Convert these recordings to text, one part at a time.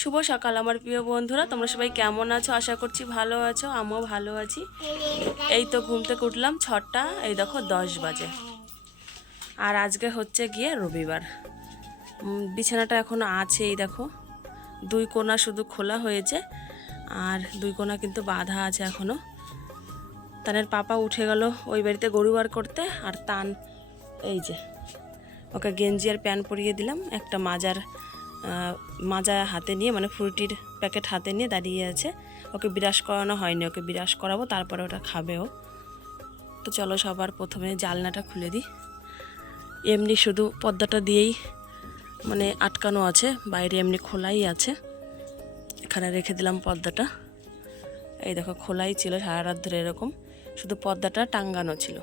শুভ সকাল আমার প্রিয় বন্ধুরা, তোমরা সবাই কেমন আছো? আশা করছি ভালো আছো, আমিও ভালো আছি। এই তো ঘুম থেকে উঠলাম 6টা, এই দেখো 10 বাজে। আর আজকে হচ্ছে গিয়ে রবিবার। বিছানাটা এখনও আছে, এই দেখো 2 কোণা শুধু খোলা হয়েছে, আর 2 কোণা কিন্তু বাঁধা আছে এখনও। তানের পাপা উঠে গেল ওই বাড়িতে গরু বার করতে, আর তান এই যে ওকে গেঞ্জি আর প্যান্ট পরিয়ে দিলাম, একটা মাজা হাতে নিয়ে, মানে ফ্রুটির প্যাকেট হাতে নিয়ে দাঁড়িয়ে আছে। ওকে বিরাস করানো হয়নি, ওকে বিরাস করাবো, তারপরে ওটা খাবেও। তো চলো সবার প্রথমে জানলাটা খুলে দিই। এমনি শুধু পর্দাটা দিয়েই মানে আটকানো আছে, বাইরে এমনি খোলাই আছে। এখানে রেখে দিলাম পর্দাটা, এই দেখো খোলাই ছিল সারা রাত ধরে, এরকম শুধু পর্দাটা টাঙ্গানো ছিল।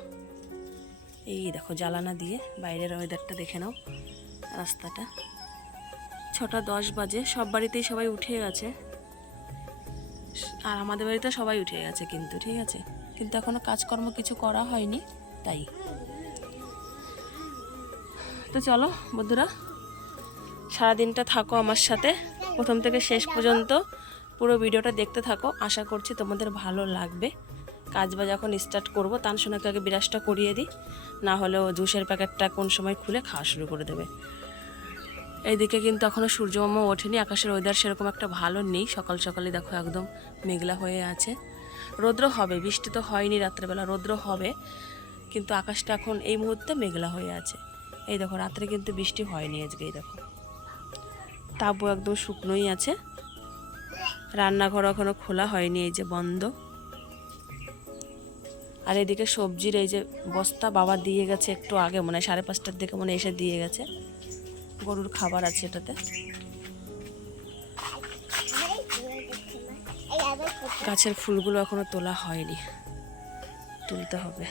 এই দেখো জ্বালানা দিয়ে বাইরের ওয়েদারটা দেখে নাও, রাস্তাটা। 6টা 10 বাজে, সব বাড়িতেই সবাই উঠে গেছে, আর আমাদের বাড়িতে সবাই উঠে গেছে কিন্তু, ঠিক আছে, কিন্তু এখনো কাজকর্ম কিছু করা হয়নি তাই। তো চলো বন্ধুরা, সারাদিনটা থাকো আমার সাথে, প্রথম থেকে শেষ পর্যন্ত পুরো ভিডিওটা দেখতে থাকো। আশা করছি তোমাদের ভালো লাগবে। কাজ বাজ এখন স্টার্ট করবো। তানসোনাকে আগে বিরাজটা করিয়ে দিই, না হলেও জুসের প্যাকেটটা কোন সময় খুলে খাওয়া শুরু করে দেবে। এইদিকে কিন্তু এখনও সূর্যমামা ওঠেনি, আকাশের ওয়েদার সেরকম একটা ভালো নেই। সকাল সকালে দেখো একদম মেঘলা হয়ে আছে। রৌদ্র হবে, বৃষ্টি তো হয়নি রাত্রেবেলা, রৌদ্র হবে, কিন্তু আকাশটা এখন এই মুহূর্তে মেঘলা হয়ে আছে। এই দেখো রাত্রে কিন্তু বৃষ্টি হয়নি আজকে, এই দেখো তাবু একদম শুকনোই আছে। রান্নাঘর এখনও খোলা হয়নি, এই যে বন্ধ। আর এদিকে সবজির এই যে বস্তা বাবা দিয়ে গেছে একটু আগে, মনে হয় 5:30টার দিকে মনে এসে দিয়ে গেছে। গরুর খাবার আছে এটাতে। গাছের ফুলগুলো এখনো তোলা হয়নি, তুলতে হবে।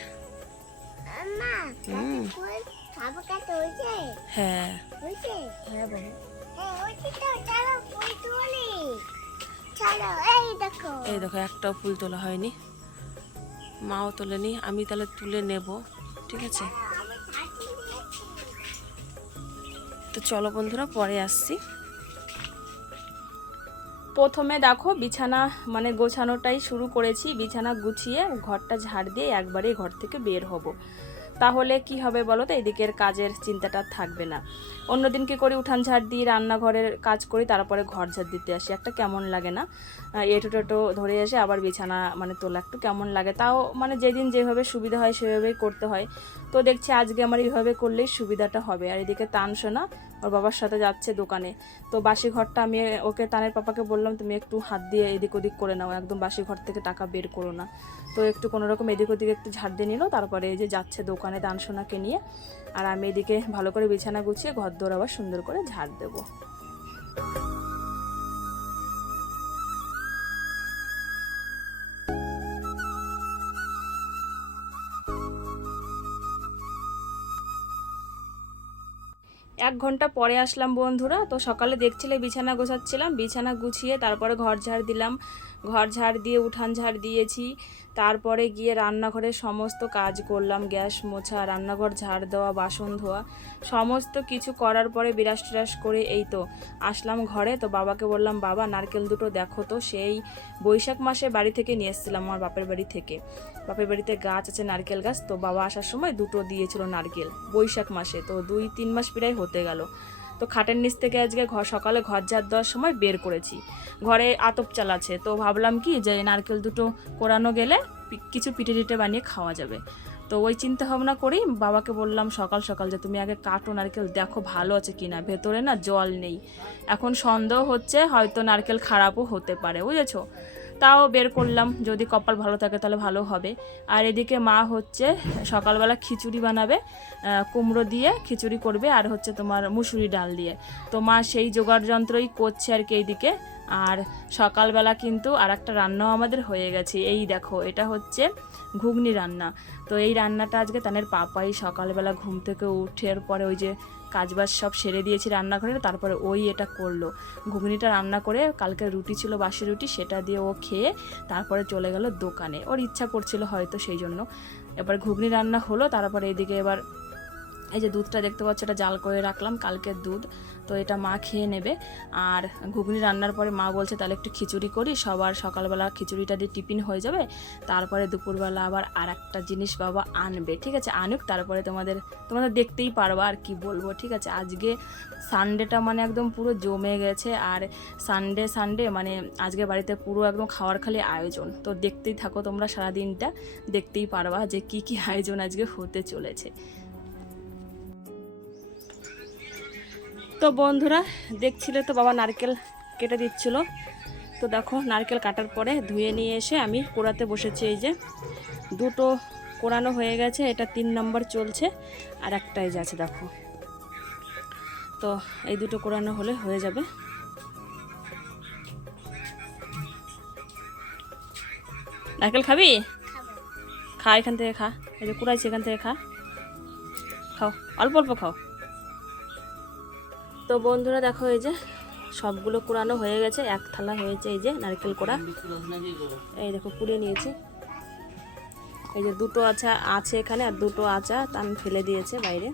হ্যাঁ এই দেখো একটাও ফুল তোলা হয়নি, মাও তোলেনি, আমি তাহলে তুলে নেব, ঠিক আছে। তো চলো বন্ধুরা, পরে আসছি। প্রথমে দেখো বিছানা মানে গোছানোটাই শুরু করেছি। বিছানা গুছিয়ে ঘরটা ঝাড় দিয়ে একবারে ঘর থেকে বের হব, তাহলে কি হবে বলো তো, এদিকের কাজের চিন্তাটা থাকবে না। অন্যদিন কি করি, উঠান ঝাড় দিই, রান্নাঘরের কাজ করি, তারপরে ঘর ঝাড় দিতে আসি, একটা কেমন লাগে না? এঁটো টেটো ধরে এসে আবার বিছানা মানে তোলা একটু কেমন লাগে। তাও মানে যেদিন যেভাবে সুবিধা হয় সেভাবেই করতে হয়। তো দেখছি আজকে আমার এইভাবে করলেই সুবিধাটা হবে। আর এদিকে তানসোনা ওর বাবার সাথে যাচ্ছে দোকানে, তো বাসি ঘরটা আমি ওকে, তানের পাপাকে বললাম তুমি একটু হাত দিয়ে এদিক ওদিক করে নাও, একদম বাসি ঘর থেকে টাকা বের করো না। তো একটু কোনোরকম এদিক ওদিকে একটু ঝাড় দিয়ে নিল, তারপরে এই যে যাচ্ছে দোকানে তানসোনাকে নিয়ে। আর আমি এদিকে ভালো করে বিছানা গুছিয়ে ঘর দোর আবার সুন্দর করে ঝাড় দেবো। এক ঘন্টা পরে আসলাম বন্ধুরা। তো সকালে দেখছিলে বিছানা গোছাচ্ছিলাম, বিছানা গুছিয়ে তারপরে ঘর ঝাড় দিলাম, ঘর ঝাড় দিয়ে উঠান ঝাড় দিয়েছি, তারপরে গিয়ে রান্নাঘরের সমস্ত কাজ করলাম, গ্যাস মোছা, রান্নাঘর ঝাড় দেওয়া, বাসন ধোয়া, সমস্ত কিছু করার পরে বিরাস টিরাস করে এই তো আসলাম ঘরে। তো বাবাকে বললাম বাবা নারকেল দুটো দেখো তো, সেই বৈশাখ মাসে বাড়ি থেকে নিয়ে এসেছিলাম আমার বাপের বাড়ি থেকে। বাপের বাড়িতে গাছ আছে নারকেল গাছ, তো বাবা আসার সময় দুটো দিয়েছিল নারকেল বৈশাখ মাসে, তো 2-3 মাস প্রায় হতে গেল। তো খাটের নিচ থেকে আজকে সকালে ঘর ঝাড় দেওয়ার সময় বের করেছি। ঘরে আতপ চাল আছে, তো ভাবলাম কি যে নারকেল দুটো কোরানো গেলে কিছু পিঠে টিঠে বানিয়ে খাওয়া যাবে। তো ওই চিন্তা ভাবনা করেই বাবাকে বললাম সকাল সকাল যে তুমি আগে কাটো নারকেল, দেখো ভালো আছে কিনা, ভেতরে না জল নেই। এখন সন্দেহ হচ্ছে হয়তো নারকেল খারাপও হতে পারে, বুঝেছো। তাও বের করলাম, যদি কপাল ভালো থাকে তাহলে ভালো হবে। আর এদিকে মা হচ্ছে সকালবেলা খিচুড়ি বানাবে, কুমড়ো দিয়ে খিচুড়ি করবে, আর হচ্ছে তোমার মুসুরি ডাল দিয়ে। তো মা সেই জোগাড় যন্ত্রই করছে আর কি এইদিকে। আর সকালবেলা কিন্তু আর একটা রান্নাও আমাদের হয়ে গেছে, এই দেখো এটা হচ্ছে ঘুগনি রান্না। তো এই রান্নাটা আজকে তানের পাপাই সকালবেলা ঘুম থেকে উঠের পরে ওই যে কাজবাজ সব সেরে দিয়েছি রান্নাঘরে, তারপরে ওই এটা করলো, ঘুগনিটা রান্না করে, কালকে রুটি ছিল বাসি রুটি, সেটা দিয়ে ও খেয়ে তারপরে চলে গেল দোকানে, ওর ইচ্ছা করছিল হয়তো সেই জন্য। এবার ঘুগনি রান্না হলো, তারপরে এদিকে এবার এই যে দুধটা দেখতে পাচ্ছ, এটা জাল করে রাখলাম, কালকের দুধ। তো এটা মা খেয়ে নেবে। আর ঘুগনি রান্নার পরে মা বলছে তাহলে একটু খিচুড়ি করি, সবার সকালবেলা খিচুড়িটা দিয়ে টিফিন হয়ে যাবে, তারপরে দুপুরবেলা আবার আর একটা জিনিস বাবা আনবে। ঠিক আছে, আনুক, তারপরে তোমাদের দেখতেই পারবা আর কি বলবো। ঠিক আছে, আজকে সানডেটা মানে একদম পুরো জমে গেছে। আর সানডে মানে আজকে বাড়িতে পুরো একদম খাওয়ার খালি আয়োজন। তো দেখতেই থাকো তোমরা, সারাদিনটা দেখতেই পারবা যে কি কি আয়োজন আজকে হতে চলেছে। তো বন্ধুরা দেখছিলে তো বাবা নারকেল কেটে দিচ্ছিল। তো দেখো নারকেল কাটার পরে ধুয়ে নিয়ে এসে আমি কোড়াতে বসেছি। এই যে দুটো কোড়ানো হয়ে গেছে, এটা 3 নম্বর চলছে, আর একটাই যে আছে দেখো। তো এই দুটো কোড়ানো হলে হয়ে যাবে। নারকেল খাবি? খা, এখান থেকে খা, এই যে কুড়াইছি এখান থেকে খা, খাও, অল্প অল্প খাও। তো বন্ধুরা দেখো এই যে সবগুলো কুড়ানো হয়ে গেছে, এক থালা হয়েছে এই যে নারকেল কোড়া। এই দেখো কুড়িয়ে নিয়েছি। এই যে দুটো আছে এখানে, আর দুটো আচা তা আমি ফেলে দিয়েছে বাইরে।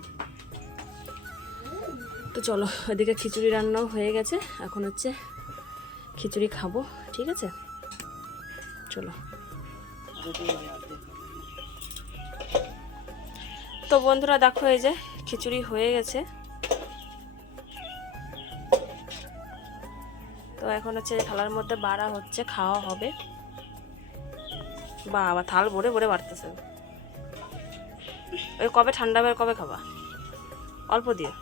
তো চলো, ওইদিকে খিচুড়ি রান্নাও হয়ে গেছে, এখন হচ্ছে খিচুড়ি খাবো। ঠিক আছে, চলো। তো বন্ধুরা দেখো এই যে খিচুড়ি হয়ে গেছে। তো এখন হচ্ছে থালার মধ্যে বাড়া হচ্ছে, খাওয়া হবে। বাবা থাল ভরে ভরে বাড়তেছে। ওই কবে ঠান্ডা হবে, কবে খাবা? অল্প দিয়ে।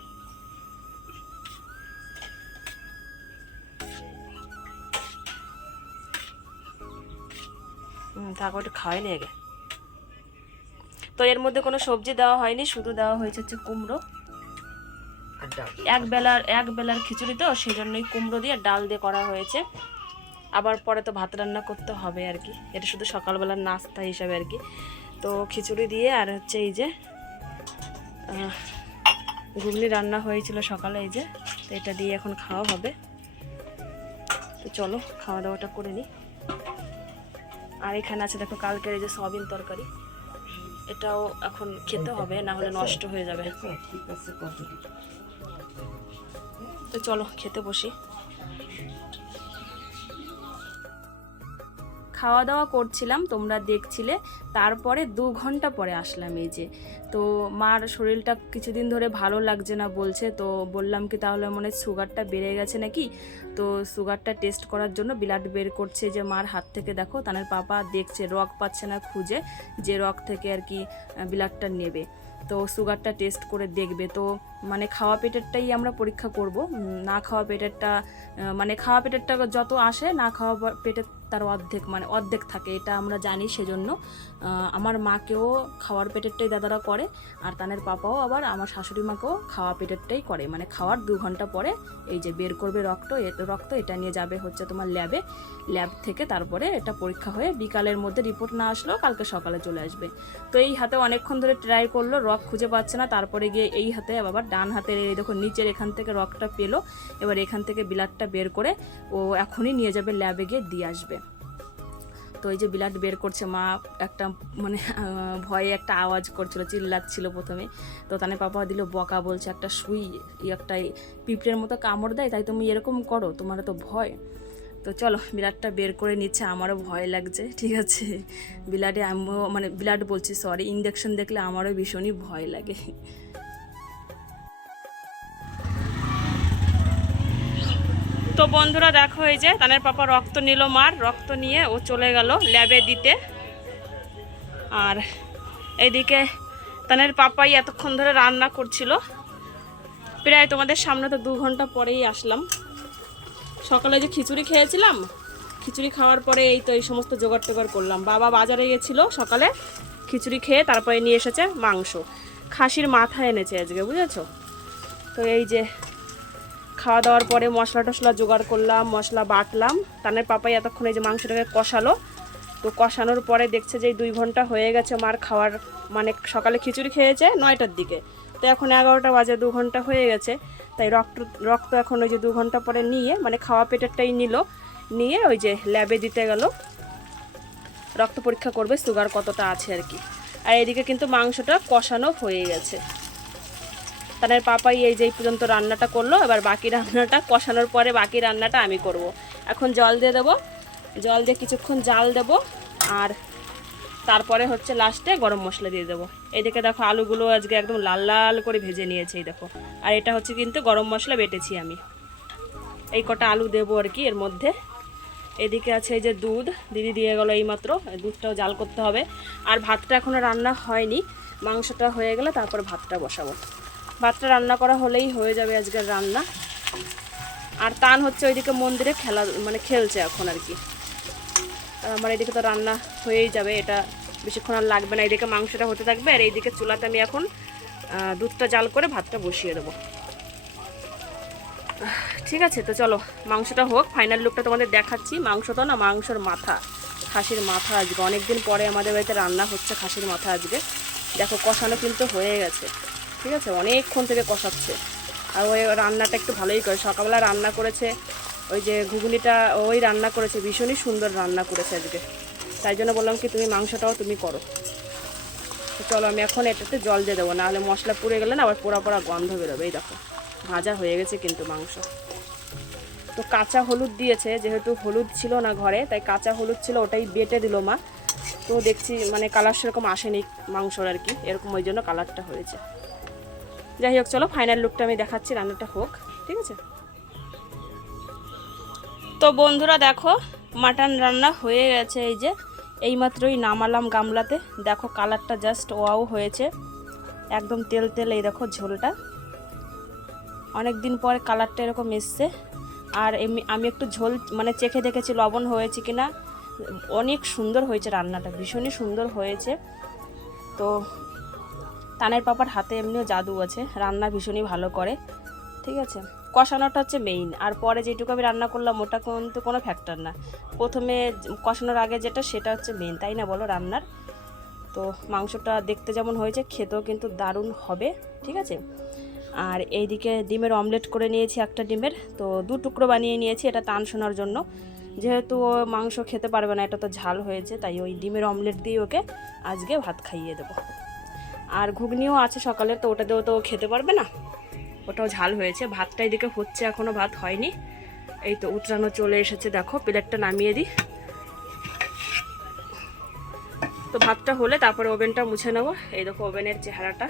থাক, ওটা খাওয়াই নি আগে। তো এর মধ্যে কোনো সবজি দেওয়া হয়নি, শুধু দেওয়া হয়েছে হচ্ছে কুমড়ো। এক বেলার খিচুড়ি তো সেই জন্যই কুমড়ো দিয়ে ডাল দিয়ে করা হয়েছে। আবার পরে তো ভাত রান্না করতে হবে আর কি, এটা শুধু সকালবেলার নাস্তা হিসাবে আর কি। তো খিচুড়ি দিয়ে আর হচ্ছে এই যে ঘুগনি রান্না হয়েছিল সকালে, এই যে, তো এটা দিয়ে এখন খাওয়া হবে। তো চলো খাওয়া দাওয়াটা করে নিই। আর এখানে আছে দেখো কালকের এই যে সয়াবিন তরকারি, এটাও এখন খেতে হবে, না হলে নষ্ট হয়ে যাবে। তো চলো খেতে বসি। খাওয়া দাওয়া করছিলাম, তোমরা দেখছিলে। তারপরে 2 ঘন্টা পরে আসলাম এই যে। তো মার শরীরটা কিছুদিন ধরে ভালো লাগছে না বলছে। তো বললাম কি তাহলে মনে হয় সুগারটা বেড়ে গেছে নাকি। তো সুগারটা টেস্ট করার জন্য ব্লাড বের করছে যে মার হাত থেকে। দেখো তানের পাপা দেখছে, রগ পাচ্ছে না খুঁজে, যে রগ থেকে আর কি ব্লাডটা নেবে। তো সুগারটা টেস্ট করে দেখবে। তো মানে খাওয়া পেটেরটাই আমরা পরীক্ষা করব, না খাওয়া পেটেরটা মানে খাওয়া পেটেরটা যত আসে, না খাওয়া পেটের তার অর্ধেক থাকে, এটা আমরা জানি। সেজন্য আমার মাকেও খাওয়ার পেটেরটাই দাদারা করে, আর তানের পাপাও আবার আমার শাশুড়ি মাকেও খাওয়া পেটেরটাই করে। মানে খাওয়ার 2 ঘন্টা পরে এই যে বের করবে রক্ত, এটা নিয়ে যাবে হচ্ছে তোমার ল্যাব থেকে, তারপরে এটা পরীক্ষা হয়ে বিকালের মধ্যে রিপোর্ট না আসলেও কালকে সকালে চলে আসবে। তো এই হাতে অনেকক্ষণ ধরে ট্রাই করলো, রক খুঁজে পাচ্ছে না। তারপরে গিয়ে এই হাতে আবার ডান হাতের এই দেখো নিচের এখান থেকে রকটা পেলো। এবার এখান থেকে ব্লাডটা বের করে ও এখনই নিয়ে যাবে ল্যাবে, গিয়ে দিয়ে আসবে। তো এই যে ব্লাড বের করছে, মা একটা মানে ভয়ে একটা আওয়াজ করছিল, চিল্লাচ্ছিল প্রথমে। তো তানে পাপা দিল বকা, বলছে একটা সুই একটা পিঁপড়ের মতো কামড় দেয়, তাই তুমি এরকম করো, তোমারও তো ভয়। তো চলো ব্লাডটা বের করে নিচ্ছে, আমারও ভয় লাগছে। ঠিক আছে, ব্লাড বলছি সরি, ইঞ্জেকশন দেখলে আমারও ভীষণই ভয় লাগে। তো বন্ধুরা দেখো এই যে তানের পাপা রক্ত নিল, মার রক্ত নিয়ে ও চলে গেল ল্যাবে দিতে। আর এইদিকে তানের পাপাই এতক্ষণ ধরে রান্না করছিল, প্রায় তোমাদের সামনে তো 2 ঘন্টা পরেই আসলাম। সকালে যে খিচুড়ি খেয়েছিলাম, খিচুড়ি খাওয়ার পরে এই তো এই সমস্ত জোগাড় টোগাড় করলাম। বাবা বাজারে গেছিলো সকালে, খিচুড়ি খেয়ে তারপরে নিয়ে এসেছে মাংস, খাসির মাথা এনেছে আজকে, বুঝেছো। তো এই যে খাওয়া দাওয়ার পরে মশলা টশলা জোগাড় করলাম, মশলা বাটলাম। তানের পাপাই এতক্ষণ এই যে মাংসটাকে কষালো। তো কষানোর পরে দেখছে যে 2 ঘন্টা হয়ে গেছে মার খাওয়ার, মানে সকালে খিচুড়ি খেয়েছে 9টার দিকে, তো এখন 11টা বাজে, 2 ঘন্টা হয়ে গেছে। তাই রক্ত এখন ওই যে 2 ঘন্টা পরে নিয়ে, মানে খাওয়া পেটেরটাই নিয়ে ওই যে ল্যাবে দিতে গেল, রক্ত পরীক্ষা করবে সুগার কতটা আছে আর কি। আর এদিকে কিন্তু মাংসটা কষানো হয়ে গেছে। তানের পাপাই এই যে এই পর্যন্ত রান্নাটা করলো, এবার বাকি রান্নাটা কষানোর পরে বাকি রান্নাটা আমি করব। এখন জল দিয়ে দেবো, জল দিয়ে কিছুক্ষণ জাল দেবো, আর তারপরে হচ্ছে লাস্টে গরম মশলা দিয়ে দেবো। এইদিকে দেখো আলুগুলো আজকে একদম লাল লাল করে ভেজে নিয়েছে এই দেখো, আর এটা হচ্ছে কিন্তু গরম মশলা বেটেছি আমি। এই কটা আলু দেবো আর কি এর মধ্যে। এদিকে আছে এই যে দুধ, দিদি দিয়ে গেলো এইমাত্র, দুধটাও জাল করতে হবে। আর ভাতটা এখনও রান্না হয়নি, মাংসটা হয়ে গেলে তারপর ভাতটা বসাবো। ভাতটা রান্না করা হলেই হয়ে যাবে আজকের রান্না। আর তান হচ্ছে ওইদিকে মন্দিরে খেলছে এখন আর কি। আর আমার এদিকে তো রান্না হয়েই যাবে, এটা বেশিক্ষণ আর লাগবে না। এইদিকে মাংসটা হতে থাকবে, আর এইদিকে চুলাতে আমি এখন দুধটা জাল করে ভাতটা বসিয়ে দেবো। ঠিক আছে, তো চলো মাংসটা হোক, ফাইনাল লুকটা তোমাদের দেখাচ্ছি। মাংসটা না, মাংসর মাথা, খাসির মাথা আজকে অনেকদিন পরে আমাদের বাড়িতে রান্না হচ্ছে খাসির মাথা আজকে। দেখো কষানো কিন্তু হয়ে গেছে, ঠিক আছে, অনেকক্ষণ থেকে কষাচ্ছে। আর ওই রান্নাটা একটু ভালোই করে, সকালবেলা রান্না করেছে, ওই যে ঘুগনিটা ওই রান্না করেছে, ভীষণই সুন্দর রান্না করেছে আজকে। তাই জন্য বললাম কি তুমি মাংসটাও তুমি করো। তো চলো আমি এখন এটাতে জল দিয়ে দেবো, নাহলে মশলা পুড়ে গেলে না আবার পোড়া পোড়া গন্ধ বেরোবে। এই দেখো ভাজা হয়ে গেছে কিন্তু মাংস। তো কাঁচা হলুদ দিয়েছে, যেহেতু হলুদ ছিল না ঘরে, তাই কাঁচা হলুদ ছিল, ওটাই বেটে দিল মা। তো দেখছি কালার সেরকম আসেনি মাংসর আর কি, এরকম ওই জন্য কালারটা হয়েছে। যাই হোক চলো ফাইনাল লুকটা আমি দেখাচ্ছি, রান্নাটা হোক, ঠিক আছে। তো বন্ধুরা দেখো মাটন রান্না হয়ে গেছে, এই যে এইমাত্রই নামালাম গামলাতে। দেখো কালারটা জাস্ট ওয়াও হয়েছে, একদম তেল তেল। এই দেখো ঝোলটা অনেক দিন পর কালারটা এরকম এসছে। আর আমি একটু ঝোল চেখে দেখেছি লবণ হয়েছে কিনা, অনেক সুন্দর হয়েছে রান্নাটা, ভীষণই সুন্দর হয়েছে। তো তানের পাপার হাতে এমনিও জাদু আছে, রান্না ভীষণই ভালো করে, ঠিক আছে। কষানোটা হচ্ছে মেইন, আর পরে যেটুকু আমি রান্না করলাম ওটা কিন্তু কোনো ফ্যাক্টর না। প্রথমে কষানোর আগে যেটা, সেটা হচ্ছে মেইন, তাই না বলো রান্নার। তো মাংসটা দেখতে যেমন হয়েছে, খেতেও কিন্তু দারুণ হবে, ঠিক আছে। আর এইদিকে ডিমের অমলেট করে নিয়েছি, একটা ডিমের তো 2 টুকরো বানিয়ে নিয়েছি, এটা টান শোনার জন্য। যেহেতু ও মাংস খেতে পারবে না, এটা তো ঝাল হয়েছে, তাই ওই ডিমের অমলেট দিয়ে ওকে আজকে ভাত খাইয়ে দেবো। আর ঘুগনিও আছে সকালে, তো ওটা দিয়েও তো খেতে পারবে না, ওটাও ঝাল হয়েছে। ভাতটা এদিকে হচ্ছে, এখনও ভাত হয়নি। এই তো উতরানো চলে এসেছে, দেখো প্লেটটা নামিয়ে দিই। তো ভাতটা হলে তারপরে ওভেনটা মুছে নেবো। এই দেখো ওভেনের চেহারাটা,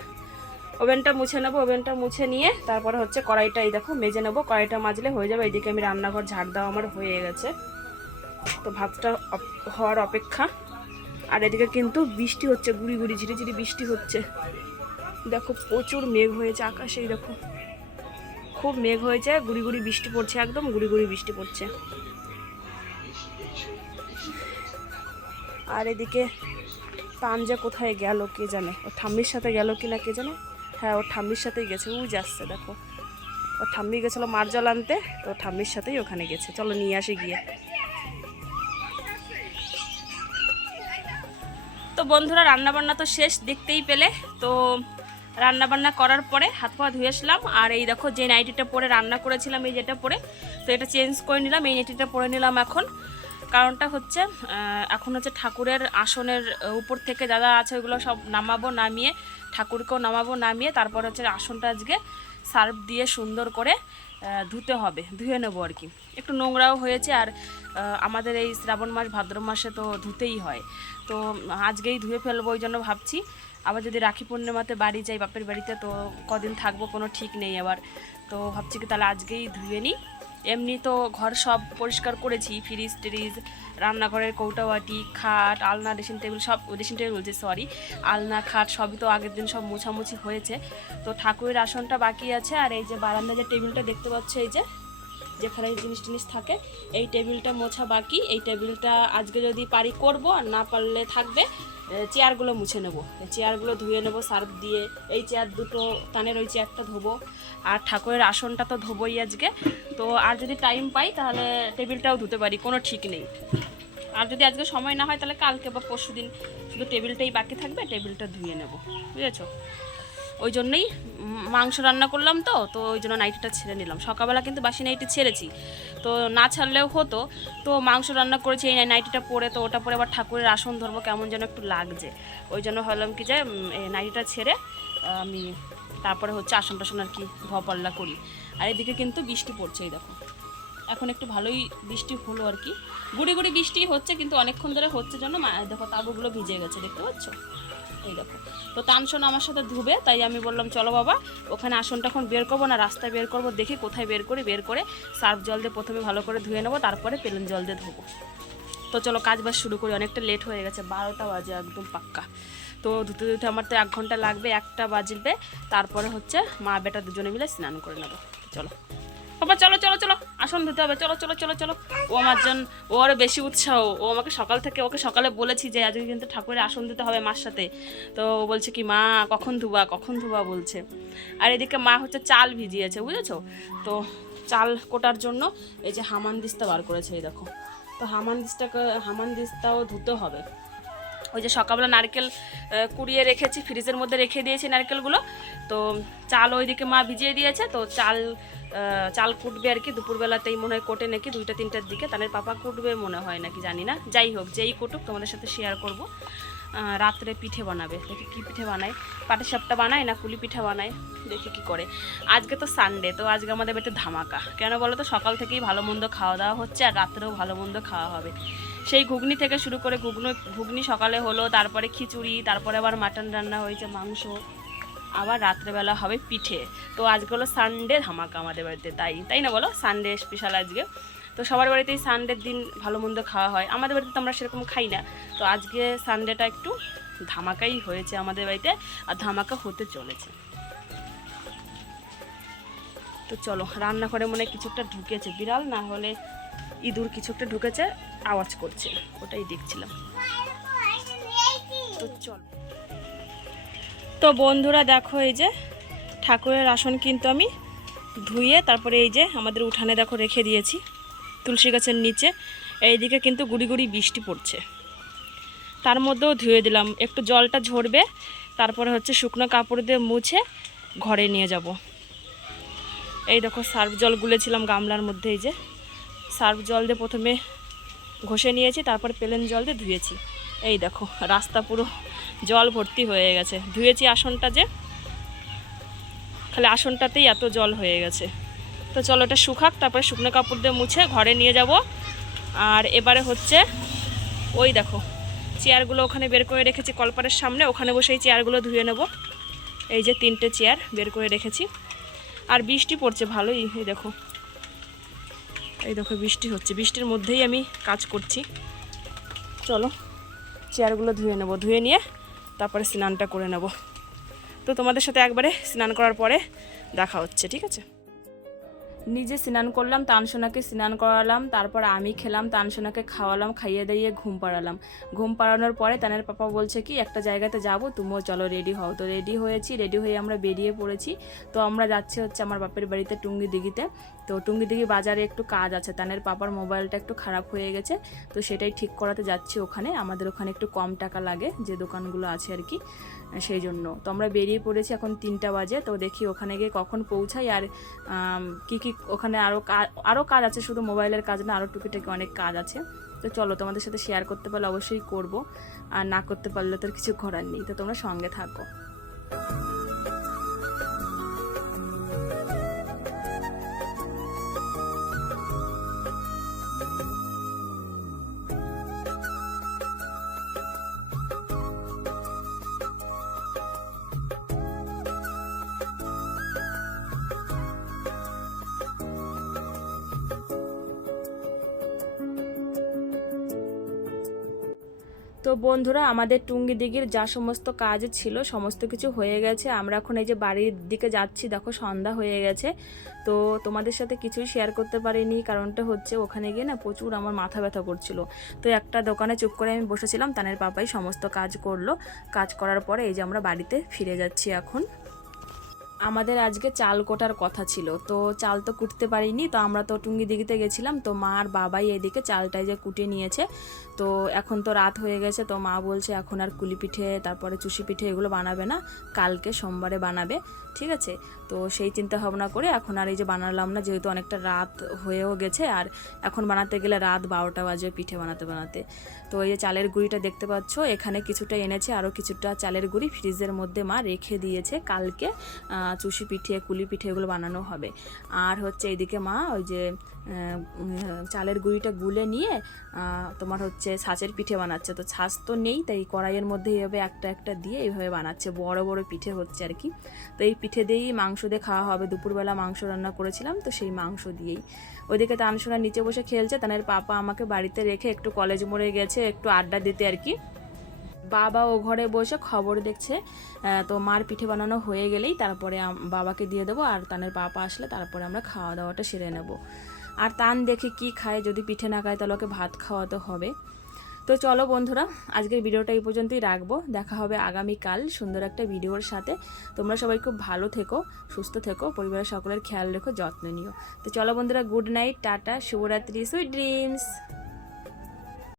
ওভেনটা মুছে নেবো। ওভেনটা মুছে নিয়ে তারপরে হচ্ছে কড়াইটা এই দেখো মেজে নেবো, কড়াইটা মাজলে হয়ে যাবে। এইদিকে আমি রান্নাঘর ঝাড় দেওয়া আমার হয়ে গেছে, তো ভাতটা হওয়ার অপেক্ষা। আর এদিকে কিন্তু বৃষ্টি হচ্ছে, গুড়ি গুড়ি ঝিরিঝিরি বৃষ্টি হচ্ছে। দেখো প্রচুর মেঘ হয়েছে আকাশে, এই দেখো খুব মেঘ হয়েছে, গুড়ি গুড়ি বৃষ্টি পড়ছে, একদম গুড়ি গুড়ি বৃষ্টি পড়ছে। আর এদিকে তান যে কোথায় গেল কে জানে, ওর ঠাম্মির সাথে গেল কি না কে জানে। হ্যাঁ ওর ঠাম্মির সাথেই গেছে, ও যাচ্ছে দেখো, ওর ঠাম্মি গেছিলো মার জল আনতে, তো ঠাম্মির সাথেই ওখানে গেছে। চলো নিয়ে আসি গিয়ে। তো বন্ধুরা রান্নাবান্না তো শেষ, দেখতেই পেলে। তো রান্নাবান্না করার পরে হাত পা ধুয়ে আসলাম, আর এই দেখো যে নাইটিটা পরে রান্না করেছিলাম, এই যেটা পরে, তো এটা চেঞ্জ করে নিলাম, এই নাইটিটা পরে নিলাম এখন। কারণটা হচ্ছে এখন হচ্ছে ঠাকুরের আসনের উপর থেকে দাদা আছে ওইগুলো সব নামাবো, নামিয়ে ঠাকুরকেও নামাবো, নামিয়ে তারপর হচ্ছে আসনটা আজকে সার্ফ দিয়ে সুন্দর করে ধুতে হবে, ধুয়ে নেবো আর কি। একটু নোংরাও হয়েছে, আর আমাদের এই শ্রাবণ মাস ভাদ্র মাসে তো ধুতেই হয়, তো আজকেই ধুয়ে ফেলবো। ওই জন্য ভাবছি আবার যদি রাখি পূর্ণিমাতে বাড়ি যাই বাপের বাড়িতে, তো কদিন থাকবো কোনো ঠিক নেই আবার, তো ভাবছি কি তাহলে আজকেই ধুয়ে নিই। এমনি তো ঘর সব পরিষ্কার করেছি, ফ্রিজ ট্রিজ, রান্নাঘরের কৌটাবাটি, খাট, আলনা, ড্রেসিং টেবিল, সব ড্রেসিং টেবিল বলছি সরি, আলনা খাট সবই তো আগের দিন সব মোছামুছি হয়েছে। তো ঠাকুরের আসনটা বাকি আছে, আর এই যে বারান্দা যে টেবিলটা দেখতে পাচ্ছ, এই যে যেখানে জিনিস টিনিস থাকে, এই টেবিলটা মোছা বাকি। এই টেবিলটা আজকে যদি পারি করব, আর না পারলে থাকবে। চেয়ারগুলো মুছে নেবো, চেয়ারগুলো ধুয়ে নেবো সার্ফ দিয়ে। এই চেয়ার দুটো, তানের ওই চেয়ারটা ধোবো, আর ঠাকুরের আসনটা তো ধোবোই আজকে। তো আর যদি টাইম পাই তাহলে টেবিলটাও ধুতে পারি, কোনো ঠিক নেই। আর যদি আজকে সময় না হয় তাহলে কালকে বা পরশু দিন শুধু টেবিলটাই বাকি থাকবে, টেবিলটা ধুয়ে নেব, বুঝেছো। ওই জন্যই মাংস রান্না করলাম, তো ওই জন্য নাইটিটা ছেড়ে নিলাম। সকালবেলা কিন্তু বাসি নাইটি ছেড়েছি, তো না ছাড়লেও হতো। তো মাংস রান্না করেছি, এই নাইটিটা পরে, তো ওটা পরে আবার ঠাকুরের আসন ধরবো, কেমন যেন একটু লাগছে। ওই জন্য ভাবলাম কি যে নাইটিটা ছেড়ে আমি তারপরে হচ্ছে আসন টাসন আর কি ধোয়া পাল্লা করি। আর এদিকে কিন্তু বৃষ্টি পড়ছে, এই দেখো এখন একটু ভালোই বৃষ্টি হলো আর কি, গুড়ি গুড়ি বৃষ্টি হচ্ছে, কিন্তু অনেকক্ষণ ধরে হচ্ছে জন্য দেখো তাবুগুলো ভিজে গেছে, দেখতে পাচ্ছ? এই দেখো। তো তানসোনা আমার সাথে ধুবে, তাই আমি বললাম চলো বাবা ওখানে আসনটা এখন বের করবো না, রাস্তায় বের করবো, দেখি কোথায় বের করি, বের করে সার্ফ জল দিয়ে প্রথমে ভালো করে ধুয়ে নেবো, তারপরে প্লেন জল দিয়ে ধোবো। তো চলো কাজ বাজ শুরু করি, অনেকটা লেট হয়ে গেছে, 12টা বাজে একদম পাক্কা। তো ধুতে ধুতে আমার তো 1 ঘন্টা লাগবে, 1টা বাজবে, তারপরে হচ্ছে মা বেটা দুজনে মিলে স্নান করে নেবো। চলো বাবা চলো চলো চলো, আসন ধুতে হবে, চলো চলো চলো চলো। ও আমার জন্য, ও আরও বেশি উৎসাহ, ও আমাকে সকাল থেকে, ওকে সকালে বলেছি যে আজকে কিন্তু ঠাকুরের আসন দিতে হবে মার সাথে, তো ও বলছে কি মা কখন ধুবা বলছে। আর এদিকে মা হচ্ছে চাল ভিজিয়েছে, বুঝেছো? তো চাল কোটার জন্য এই যে হামানদিস্তা বার করেছে, এই দেখো। তো হামানদিস্তাও ধুতে হবে। ওই যে সকালবেলা নারকেল কুড়িয়ে রেখেছি, ফ্রিজের মধ্যে রেখে দিয়েছি নারকেলগুলো, তো চাল ওইদিকে মা ভিজিয়ে দিয়েছে, তো চাল কুটবে আর কি, দুপুরবেলাতেই মনে হয় কোটে নাকি 2টা-3টার দিকে, তাদের পাপা কুটবে মনে হয় নাকি, জানি না, যাই হোক যেই কুটুক তোমাদের সাথে শেয়ার করব। রাত্রে পিঠে বানাবে, দেখি কী পিঠে বানায়, পাটিসাপটা বানায় না কুলি পিঠা বানায়, দেখি কি করে। আজকে তো সানডে, তো আজকে আমাদের বাড়িতে ধামাকা, কেন বলো তো? সকাল থেকেই ভালো মন্দ খাওয়া দাওয়া হচ্ছে, আর রাত্রেও ভালো মন্দ খাওয়া হবে। সেই ঘুগনি থেকে শুরু করে ঘুগনি সকালে হলো, তারপরে খিচুড়ি, তারপরে আবার মাটন রান্না হয়েছে, মাংস, আবার রাত্রেবেলা হবে পিঠে। তো আজকে হলো সানডে ধামাকা আমাদের বাড়িতে, তাই না বলো? সানডে স্পেশাল আজকে। তো সবার বাড়িতেই সানডের দিন ভালো মন্দ খাওয়া হয়, আমাদের বাড়িতে তো আমরা সেরকম খাই না, তো আজকে সানডেটা একটু ধামাকাই হয়েছে আমাদের বাড়িতে, আর ধামাকা হতে চলেছে। তো চলো, রান্নাঘরে মনে কিছু একটা ঢুকেছে, বিড়াল না হলে ইঁদুর কিছু একটা ঢুকেছে, আওয়াজ করছে, ওটাই দেখছিলাম। তো চলো, তো বন্ধুরা দেখো এই যে ঠাকুরের আসন কিন্তু আমি ধুয়ে তারপরে এই যে আমাদের উঠানে দেখো রেখে দিয়েছি তুলসী গাছের নিচে। এইদিকে কিন্তু গুড়ি গুড়ি বৃষ্টি পড়ছে, তার মধ্যেও ধুয়ে দিলাম, একটু জলটা ঝরবে, তারপরে হচ্ছে শুকনো কাপড় দিয়ে মুছে ঘরে নিয়ে যাব। এই দেখো সার্ফ জল গুলেছিলাম গামলার মধ্যে, এই যে সার্ফ জল দিয়ে প্রথমে ঘষে নিয়েছি, তারপর প্লেন জল দিয়ে ধুয়েছি। এই দেখো রাস্তা পুরো জল ভর্তি হয়ে গেছে, ধুয়েছি আসনটা, যে খালি আসনটাতেই এত জল হয়ে গেছে। তো চলো এটা শুকাক, তারপরে শুকনো কাপড় দিয়ে মুছে ঘরে নিয়ে যাব। আর এবারে হচ্ছে ওই দেখো চেয়ারগুলো ওখানে বের করে রেখেছি কলপারের সামনে, ওখানে বসে এই চেয়ারগুলো ধুয়ে নেব। এই যে 3টে চেয়ার বের করে রেখেছি, আর বৃষ্টি পড়ছে ভালোই, এই দেখো বৃষ্টি হচ্ছে, বৃষ্টির মধ্যেই আমি কাজ করছি। চলো চেয়ারগুলো ধুয়ে নেব, ধুয়ে নিয়ে তারপরে স্নানটা করে নেব। তো তোমাদের সাথে একবারে স্নান করার পরে দেখা হচ্ছে, ঠিক আছে? নিজে স্নান করলাম, তানসোনাকে স্নান করালাম, তারপর আমি খেলাম, তানসোনাকে খাওয়ালাম, খাইয়ে দিয়ে ঘুম পাড়ালাম। ঘুম পাড়ানোর পরে তানের পাপা বলছে কি একটা জায়গাতে যাব, তুমিও চলো রেডি হও। তো রেডি হয়েছি, রেডি হয়ে আমরা বেরিয়ে পড়েছি। তো আমরা যাচ্ছি হচ্ছে আমার বাপের বাড়িতে টুঙ্গিদিঘিতে। তো টুঙ্গিদিঘি বাজারে একটু কাজ আছে, তানের পাপার মোবাইলটা একটু খারাপ হয়ে গেছে, তো সেটাই ঠিক করাতে যাচ্ছি ওখানে। আমাদের ওখানে একটু কম টাকা লাগে, যে দোকানগুলো আছে আর কি, সেই জন্য। তো আমরা বেরিয়ে পড়েছি, এখন 3টা বাজে। তো দেখি ওখানে গিয়ে কখন পৌঁছাই, আর কি কি ওখানে আরও কাজ আছে, শুধু মোবাইলের কাজ না, আরও টুকিটাকি অনেক কাজ আছে। তো চলো তোমাদের সাথে শেয়ার করতে পারলে অবশ্যই করব, আর না করতে পারলে তো কিছু করার নেই। তো তোমরা সঙ্গে থাকো। তো বন্ধুরা আমাদের টুঙ্গিদিঘির যা সমস্ত কাজ ছিল সমস্ত কিছু হয়ে গেছে। আমরা এখন এই যে বাড়ির দিকে যাচ্ছি, দেখো সন্ধ্যা হয়ে গেছে। তো তোমাদের সাথে কিছুই শেয়ার করতে পারিনি, কারণটা হচ্ছে ওখানে গিয়ে না প্রচুর আমার মাথা ব্যথা করছিল। তো একটা দোকানে চুপ করে আমি বসেছিলাম, তানের পাপাই সমস্ত কাজ করলো। কাজ করার পরে এই যে আমরা বাড়িতে ফিরে যাচ্ছি এখন। আমাদের আজকে চাল কোটার কথা ছিল, তো চাল তো কুটতে পারিনি, তো আমরা তো টুঙ্গি দিঘিতে গেছিলাম, তো মা আর বাবাই এদিকে চালটাই যে কুটে নিয়েছে। তো এখন তো রাত হয়ে গেছে, তো মা বলছে এখন আর কুলি পিঠে তারপরে চুষি পিঠে এগুলো বানাবে না, কালকে সোমবারে বানাবে, ঠিক আছে। তো সেই চিন্তা ভাবনা করে এখন আর এই যে বানালাম না, যেহেতু অনেকটা রাত হয়েও গেছে, আর এখন বানাতে গেলে রাত 12টা বাজে পিঠে বানাতে বানাতে। তো এই যে চালের গুঁড়িটা দেখতে পাচ্ছ, এখানে কিছুটা এনেছে, আরও কিছুটা চালের গুঁড়ি ফ্রিজের মধ্যে মা রেখে দিয়েছে, কালকে চুষি পিঠে কুলি পিঠে এগুলো বানানো হবে। আর হচ্ছে এইদিকে মা ওই যে চালের গুঁড়িটা গুলে নিয়ে তোমার হচ্ছে ছাঁচের পিঠে বানাচ্ছে। তো ছাঁচ তো নেই, তাই কড়াইয়ের মধ্যে এইভাবে একটা একটা দিয়ে এইভাবে বানাচ্ছে, বড় বড় পিঠে হচ্ছে আর কি। তো এই পিঠে দিয়েই মাংস দিয়ে খাওয়া হবে, দুপুরবেলা মাংস রান্না করেছিলাম, তো সেই মাংস দিয়েই। ওইদিকে তানসোনা নিচে বসে খেলছে, তানের পাপা আমাকে বাড়িতে রেখে একটু কলেজ মোড়ে গেছে একটু আড্ডা দিতে আর কি। বাবা ও ঘরে বসে খবর দেখছে। তো মার পিঠে বানানো হয়ে গেলেই তারপরে বাবাকে দিয়ে দেবো, আর তানের পাপা আসলে তারপরে আমরা খাওয়া দাওয়াটা সেরে নেব। আর তান দেখে কি খায়, যদি পিঠে না খায় তাহলে ওকে ভাত খাওয়াতে হবে। তো চলো বন্ধুরা, আজকের ভিডিওটা এই পর্যন্তই রাখবো, দেখা হবে আগামীকাল সুন্দর একটা ভিডিওর সাথে। তোমরা সবাই খুব ভালো থেকো, সুস্থ থেকো, পরিবারের সকলের খেয়াল রেখো, যত্ন নিও। তো চলো বন্ধুরা, গুড নাইট, টাটা, শুভরাত্রি, সুইট ড্রিমস।